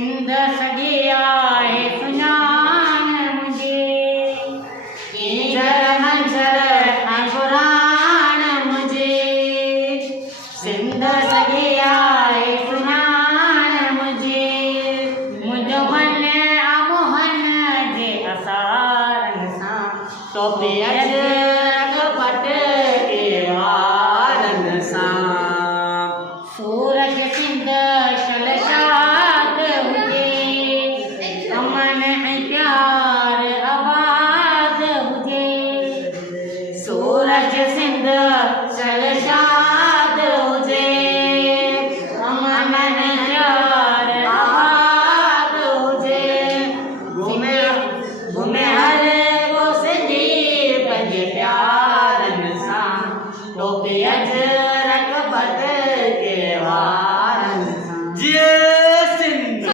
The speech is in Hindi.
सिंध सॼी आहे सुञाण मुंहिंजी कीजर मंजर ऐं पुराण मुंहिंजी सिंध सॼी आहे सुञाण मुंहिंजी मुंहिंजो मन मोहन जे असारनि सां टोपी अजरक के वारनि सां सूरज सिंध शलशाद हुजे अमन ऐं प्यार आबाद हुजे सूरज सिंध शलशाद हुजे अमन ऐं प्यार आबाद हुजे घुमे हर को सिंधी पंहिंजे प्यारनि सां टोपी अज